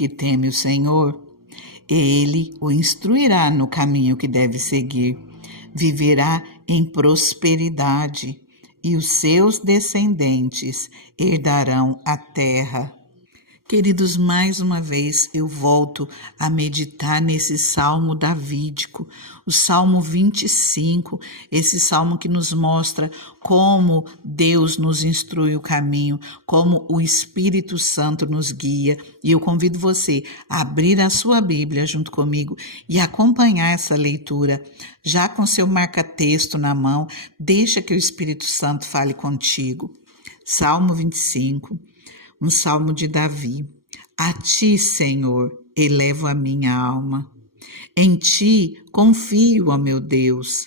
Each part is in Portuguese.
que teme o Senhor, ele o instruirá no caminho que deve seguir. Viverá em prosperidade e os seus descendentes herdarão a terra. Queridos, mais uma vez eu volto a meditar nesse salmo davídico, o Salmo 25, esse salmo que nos mostra como Deus nos instrui o caminho, como o Espírito Santo nos guia. E eu convido você a abrir a sua Bíblia junto comigo e acompanhar essa leitura, já com seu marca-texto na mão. Deixa que o Espírito Santo fale contigo. Salmo 25. Um salmo de Davi. A ti, Senhor, elevo a minha alma. Em ti confio, ó meu Deus.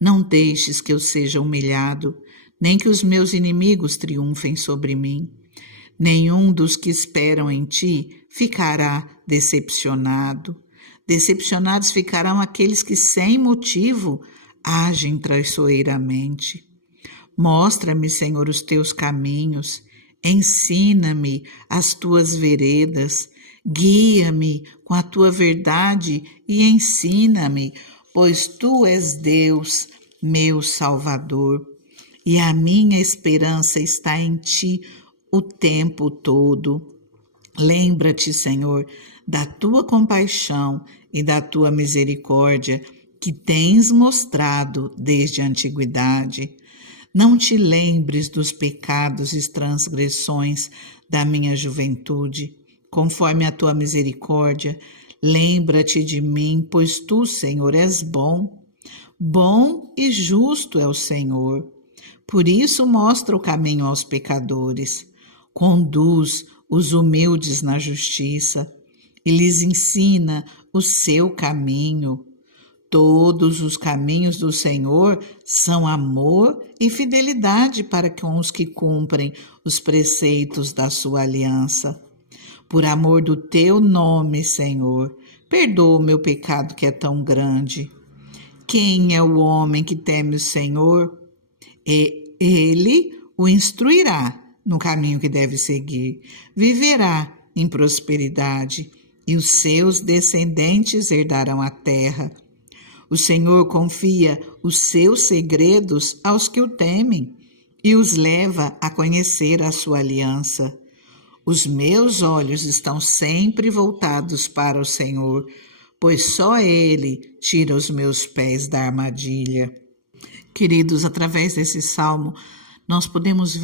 Não deixes que eu seja humilhado, nem que os meus inimigos triunfem sobre mim. Nenhum dos que esperam em ti ficará decepcionado. Decepcionados ficarão aqueles que, sem motivo, agem traiçoeiramente. Mostra-me, Senhor, os teus caminhos. Ensina-me as tuas veredas, guia-me com a tua verdade e ensina-me, pois tu és Deus, meu Salvador, e a minha esperança está em ti o tempo todo. Lembra-te, Senhor, da tua compaixão e da tua misericórdia que tens mostrado desde a antiguidade. Não te lembres dos pecados e transgressões da minha juventude. Conforme a tua misericórdia, lembra-te de mim, pois tu, Senhor, és bom. Bom e justo é o Senhor. Por isso mostra o caminho aos pecadores. Conduz os humildes na justiça e lhes ensina o seu caminho. Todos os caminhos do Senhor são amor e fidelidade para com os que cumprem os preceitos da sua aliança. Por amor do teu nome, Senhor, perdoa o meu pecado que é tão grande. Quem é o homem que teme o Senhor? Ele o instruirá no caminho que deve seguir. Viverá em prosperidade e os seus descendentes herdarão a terra. O Senhor confia os seus segredos aos que o temem e os leva a conhecer a sua aliança. Os meus olhos estão sempre voltados para o Senhor, pois só Ele tira os meus pés da armadilha. Queridos, através desse salmo, nós podemos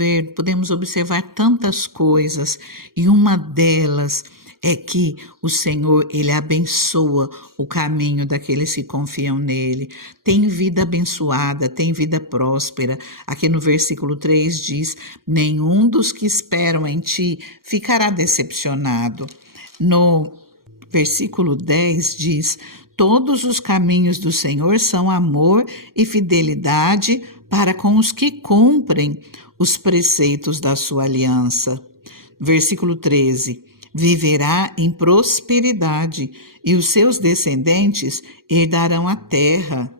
observar tantas coisas, e uma delas é que o Senhor, Ele abençoa o caminho daqueles que confiam nele. Tem vida abençoada, tem vida próspera. Aqui no versículo 3 diz, nenhum dos que esperam em ti ficará decepcionado. No versículo 10 diz, todos os caminhos do Senhor são amor e fidelidade para com os que cumprem os preceitos da sua aliança. Versículo 13, viverá em prosperidade e os seus descendentes herdarão a terra.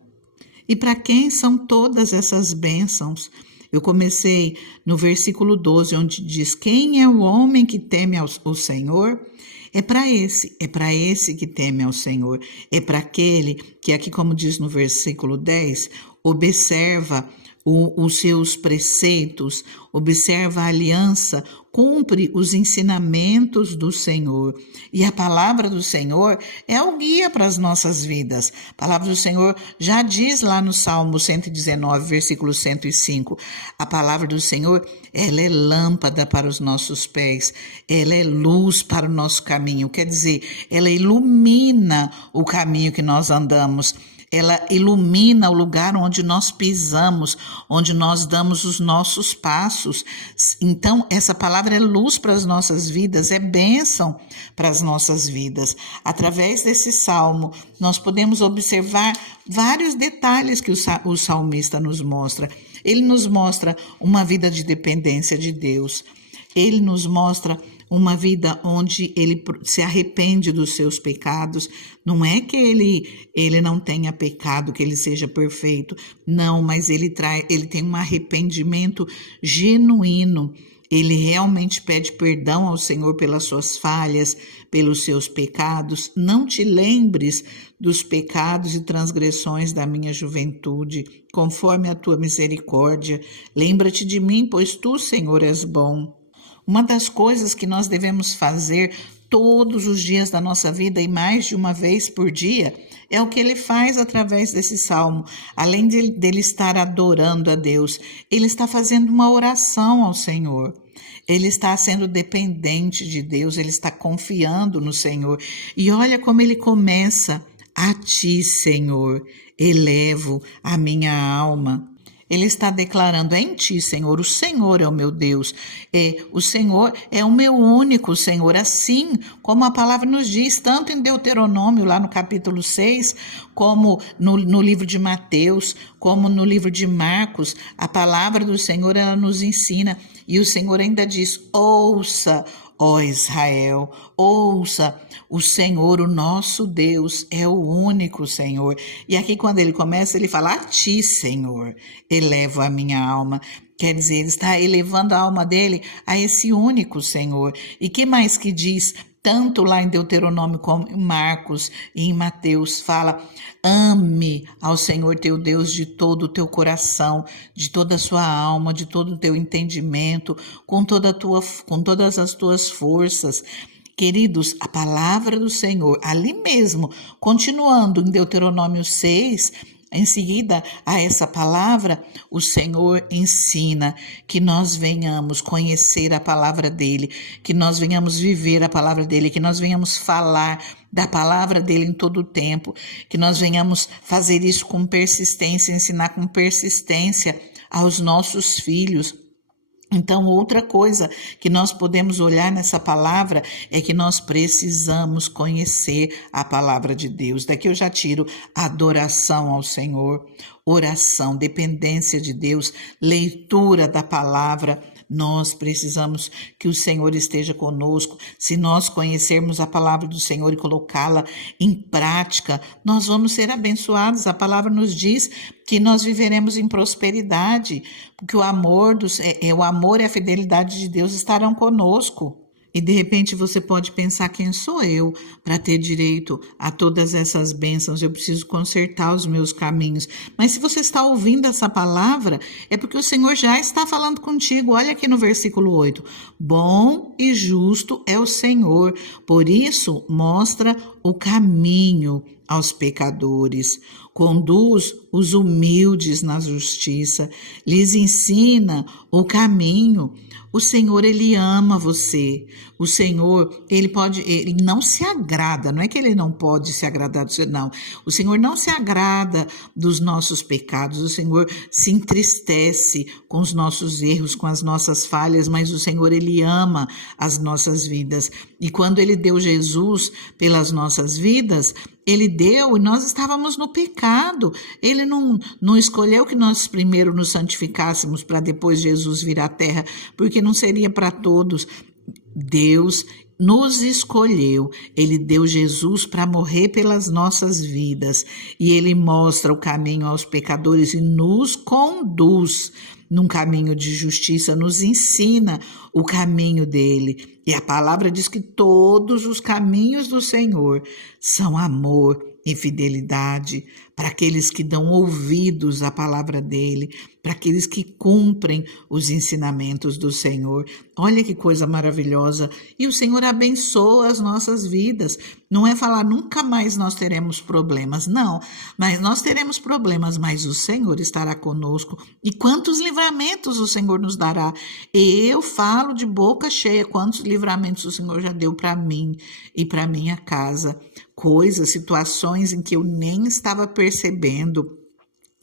E para quem são todas essas bênçãos? Eu comecei no versículo 12, onde diz, quem é o homem que teme ao Senhor? É para esse que teme ao Senhor, é para aquele que aqui, como diz no versículo 10, observa os seus preceitos, observa a aliança, cumpre os ensinamentos do Senhor. E a palavra do Senhor é o guia para as nossas vidas. A palavra do Senhor já diz lá no Salmo 119, versículo 105, a palavra do Senhor, ela é lâmpada para os nossos pés, ela é luz para o nosso caminho, quer dizer, ela ilumina o caminho que nós andamos. Ela ilumina o lugar onde nós pisamos, onde nós damos os nossos passos. Então, essa palavra é luz para as nossas vidas, é bênção para as nossas vidas. Através desse salmo, nós podemos observar vários detalhes que o salmista nos mostra. Ele nos mostra uma vida de dependência de Deus. Ele nos mostra uma vida onde ele se arrepende dos seus pecados. Não é que ele não tenha pecado, que ele seja perfeito. Não, mas ele tem um arrependimento genuíno. ele realmente pede perdão ao Senhor pelas suas falhas, pelos seus pecados. Não te lembres dos pecados e transgressões da minha juventude, conforme a tua misericórdia. Lembra-te de mim, pois tu, Senhor, és bom. Uma das coisas que nós devemos fazer todos os dias da nossa vida e mais de uma vez por dia é o que ele faz através desse salmo. Além dele estar adorando a Deus, ele está fazendo uma oração ao Senhor. Ele está sendo dependente de Deus, ele está confiando no Senhor. E olha como ele começa: a ti, Senhor, elevo a minha alma. Ele está declarando: é em ti, Senhor, o Senhor é o meu Deus, o Senhor é o meu único Senhor, assim como a palavra nos diz, tanto em Deuteronômio, lá no capítulo 6, como no livro de Mateus, como no livro de Marcos. A palavra do Senhor, ela nos ensina, e o Senhor ainda diz: ouça, ó Israel, ouça, o Senhor, o nosso Deus, é o único Senhor. E aqui quando ele começa, ele fala: a ti, Senhor, elevo a minha alma. Quer dizer, ele está elevando a alma dele a esse único Senhor. E que mais que diz, tanto lá em Deuteronômio como em Marcos e em Mateus, fala: ame ao Senhor teu Deus de todo o teu coração, de toda a sua alma, de todo o teu entendimento, com todas as tuas forças. Queridos, a palavra do Senhor, ali mesmo, continuando em Deuteronômio 6, em seguida a essa palavra, o Senhor ensina que nós venhamos conhecer a palavra dele, que nós venhamos viver a palavra dele, que nós venhamos falar da palavra dele em todo o tempo, que nós venhamos fazer isso com persistência, ensinar com persistência aos nossos filhos. Então, outra coisa que nós podemos olhar nessa palavra é que nós precisamos conhecer a palavra de Deus. Daqui eu já tiro adoração ao Senhor, oração, dependência de Deus, leitura da palavra. Nós precisamos que o Senhor esteja conosco. Se nós conhecermos a palavra do Senhor e colocá-la em prática, nós vamos ser abençoados. A palavra nos diz que nós viveremos em prosperidade, porque o amor e a fidelidade de Deus estarão conosco. E de repente você pode pensar: quem sou eu para ter direito a todas essas bênçãos? Eu preciso consertar os meus caminhos. Mas se você está ouvindo essa palavra, é porque o Senhor já está falando contigo. Olha aqui no versículo 8. Bom e justo é o Senhor, por isso mostra o caminho aos pecadores, conduz os humildes na justiça, lhes ensina o caminho. O Senhor, ele ama você. O Senhor, ele não se agrada, não é que ele não pode se agradar do Senhor, não. O Senhor não se agrada dos nossos pecados, o Senhor se entristece com os nossos erros, com as nossas falhas, mas o Senhor, ele ama as nossas vidas. E quando ele deu Jesus pelas nossas vidas, ele deu e nós estávamos no pecado. Ele não escolheu que nós primeiro nos santificássemos para depois Jesus vir à terra, porque não seria para todos. Deus nos escolheu, ele deu Jesus para morrer pelas nossas vidas e ele mostra o caminho aos pecadores e nos conduz num caminho de justiça, nos ensina o caminho dele. E a palavra diz que todos os caminhos do Senhor são amor e fidelidade para aqueles que dão ouvidos à palavra dele, para aqueles que cumprem os ensinamentos do Senhor. Olha que coisa maravilhosa. E o Senhor abençoa as nossas vidas. Não é falar nunca mais nós teremos problemas, não. Mas nós teremos problemas, mas o Senhor estará conosco. E quantos livramentos o Senhor nos dará? Eu falo de boca cheia quantos livramentos o Senhor já deu para mim e para minha casa. Coisas, situações em que eu nem estava percebendo,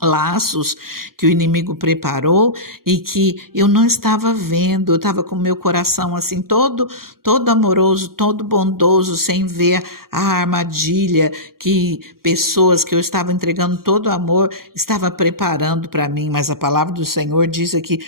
laços que o inimigo preparou e que eu não estava vendo. Eu estava com o meu coração assim todo amoroso, todo bondoso, sem ver a armadilha que pessoas que eu estava entregando todo amor estava preparando para mim. Mas a palavra do Senhor diz aqui: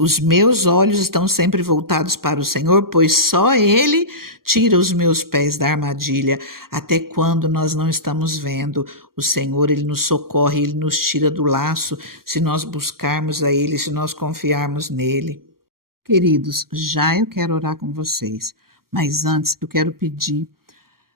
os meus olhos estão sempre voltados para o Senhor, pois só Ele tira os meus pés da armadilha. Até quando nós não estamos vendo o Senhor, Ele nos socorre, Ele nos tira do laço, se nós buscarmos a Ele, se nós confiarmos nele. Queridos, já eu quero orar com vocês, mas antes eu quero pedir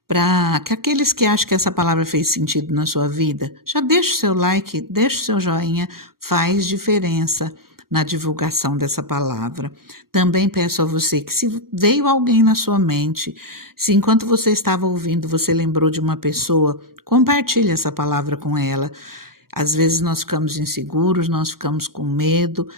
para que aqueles que acham que essa palavra fez sentido na sua vida, já deixa o seu like, deixa o seu joinha, faz diferença na divulgação dessa palavra. Também peço a você que, se veio alguém na sua mente, se enquanto você estava ouvindo você lembrou de uma pessoa, compartilhe essa palavra com ela. Às vezes nós ficamos inseguros, nós ficamos com medo,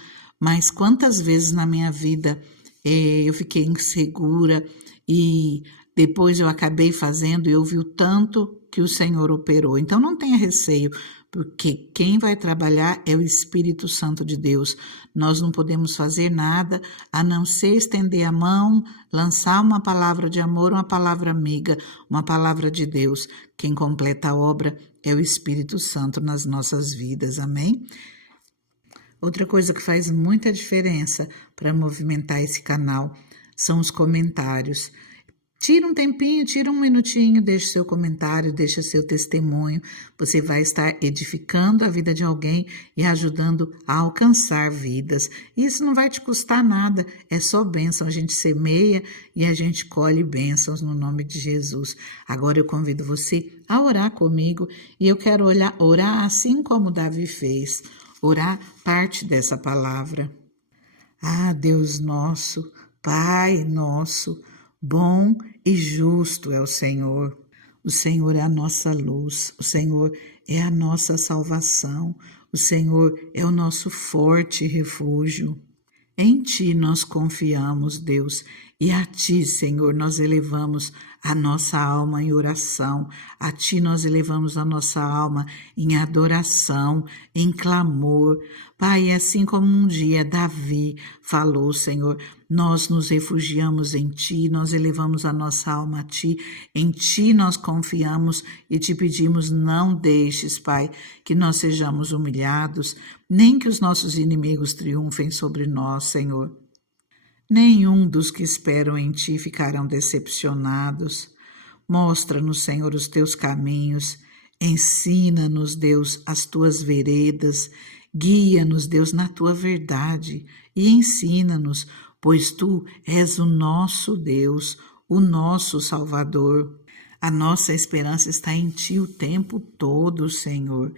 mas quantas vezes na minha vida eu fiquei insegura e depois eu acabei fazendo e eu vi o tanto que o Senhor operou. Então não tenha receio, porque quem vai trabalhar é o Espírito Santo de Deus. Nós não podemos fazer nada a não ser estender a mão, lançar uma palavra de amor, uma palavra amiga, uma palavra de Deus. Quem completa a obra é o Espírito Santo nas nossas vidas, amém? Outra coisa que faz muita diferença para movimentar esse canal são os comentários. Tira um tempinho, tira um minutinho, deixa seu comentário, deixa seu testemunho. Você vai estar edificando a vida de alguém e ajudando a alcançar vidas. Isso não vai te custar nada, é só bênção. A gente semeia e a gente colhe bênçãos no nome de Jesus. Agora eu convido você a orar comigo e eu quero orar assim como Davi fez. Orar parte dessa palavra. Ah, Deus nosso, Pai nosso, bom e justo é o Senhor. O Senhor é a nossa luz, o Senhor é a nossa salvação, o Senhor é o nosso forte refúgio. Em Ti nós confiamos, Deus, e a Ti, Senhor, nós elevamos a nossa alma em oração, a Ti nós elevamos a nossa alma em adoração, em clamor. Pai, assim como um dia Davi falou, Senhor, nós nos refugiamos em Ti, nós elevamos a nossa alma a Ti, em Ti nós confiamos e Te pedimos, não deixes, Pai, que nós sejamos humilhados, nem que os nossos inimigos triunfem sobre nós, Senhor. Nenhum dos que esperam em Ti ficarão decepcionados. Mostra-nos, Senhor, os Teus caminhos. Ensina-nos, Deus, as Tuas veredas. Guia-nos, Deus, na Tua verdade. E ensina-nos, pois Tu és o nosso Deus, o nosso Salvador. A nossa esperança está em Ti o tempo todo, Senhor.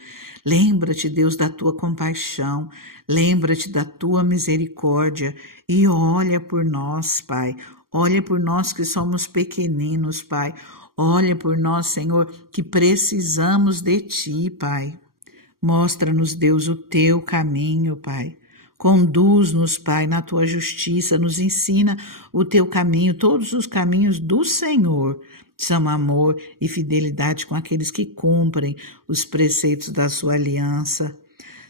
Lembra-te, Deus, da Tua compaixão, lembra-te da Tua misericórdia e olha por nós, Pai. Olha por nós que somos pequeninos, Pai. Olha por nós, Senhor, que precisamos de Ti, Pai. Mostra-nos, Deus, o Teu caminho, Pai. Conduz-nos, Pai, na Tua justiça, nos ensina o Teu caminho, todos os caminhos do Senhor. São amor e fidelidade com aqueles que cumprem os preceitos da Sua aliança.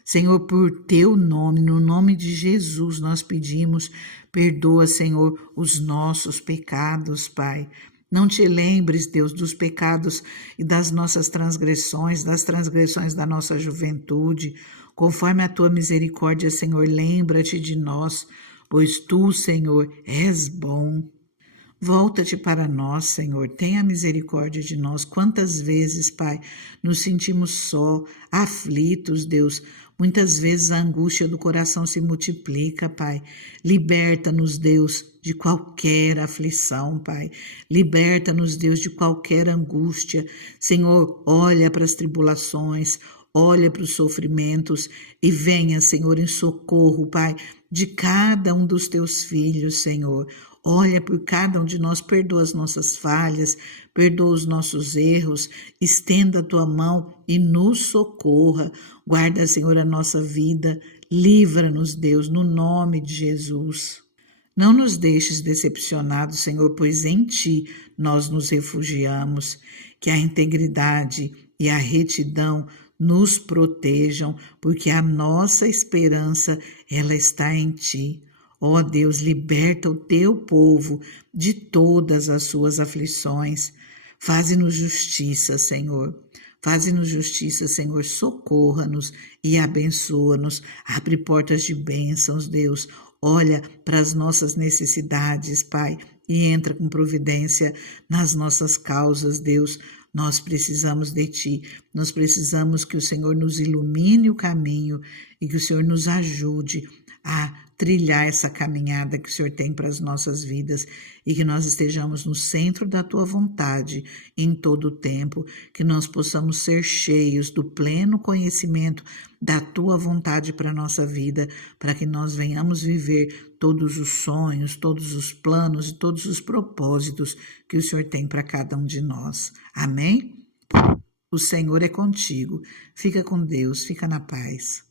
Senhor, por Teu nome, no nome de Jesus, nós pedimos, perdoa, Senhor, os nossos pecados, Pai. Não te lembres, Deus, dos pecados e das nossas transgressões, das transgressões da nossa juventude. Conforme a Tua misericórdia, Senhor, lembra-te de nós, pois Tu, Senhor, és bom. Volta-te para nós, Senhor, tenha misericórdia de nós. Quantas vezes, Pai, nos sentimos só, aflitos, Deus. Muitas vezes a angústia do coração se multiplica, Pai. Liberta-nos, Deus, de qualquer aflição, Pai. Liberta-nos, Deus, de qualquer angústia. Senhor, olha para as tribulações, olha para os sofrimentos e venha, Senhor, em socorro, Pai, de cada um dos Teus filhos, Senhor. Olha por cada um de nós, perdoa as nossas falhas, perdoa os nossos erros, estenda a Tua mão e nos socorra. Guarda, Senhor, a nossa vida, livra-nos, Deus, no nome de Jesus. Não nos deixes decepcionados, Senhor, pois em Ti nós nos refugiamos. Que a integridade e a retidão nos protejam, porque a nossa esperança, ela está em Ti. Ó Deus, liberta o Teu povo de todas as suas aflições. Faze-nos justiça, Senhor. Faze-nos justiça, Senhor. Socorra-nos e abençoa-nos. Abre portas de bênçãos, Deus. Olha para as nossas necessidades, Pai, e entra com providência nas nossas causas, Deus. Nós precisamos de Ti. Nós precisamos que o Senhor nos ilumine o caminho e que o Senhor nos ajude a trilhar essa caminhada que o Senhor tem para as nossas vidas e que nós estejamos no centro da Tua vontade em todo o tempo, que nós possamos ser cheios do pleno conhecimento da Tua vontade para a nossa vida, para que nós venhamos viver todos os sonhos, todos os planos e todos os propósitos que o Senhor tem para cada um de nós. Amém? O Senhor é contigo. Fica com Deus, fica na paz.